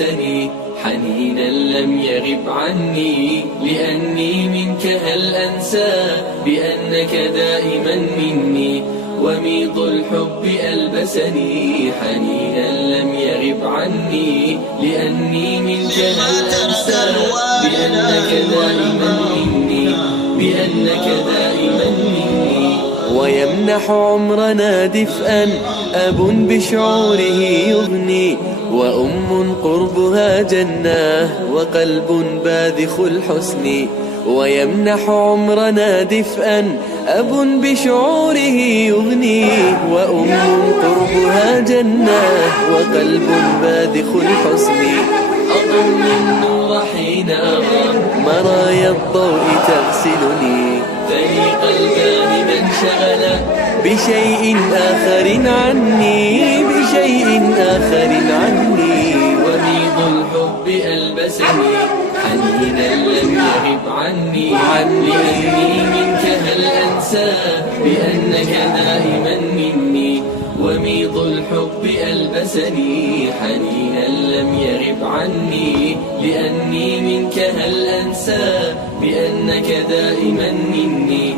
ألبسني حنينا لم يغب عني، لأني منك هل أنسى بأنك دائما مني، وميض الحب ألبسني حنينا لم يغب عني، لأني منك هل أنسى بأنك دائما مني، بأنك دائما مني. ويمنح عمرنا دفئا أب بشعوره يغني، وأم قربها جنة وقلب باذخ الحسن. ويمنح عمرنا دفئا أب بشعوره يغني، وأم قربها جنة وقلب باذخ الحسن. أضم النور حين أرى مرايا الضوء تغسلني، فريق البال من شغل بشيء آخر عني، بشيء آخر عني. وميض الحب ألبسني حنينا لم يغب عني، لأني منك هل أنسى بأنك دائما مني. وميض الحب ألبسني حنينا لم يغب عني، لأني منك هل أنسى بأنك دائما مني.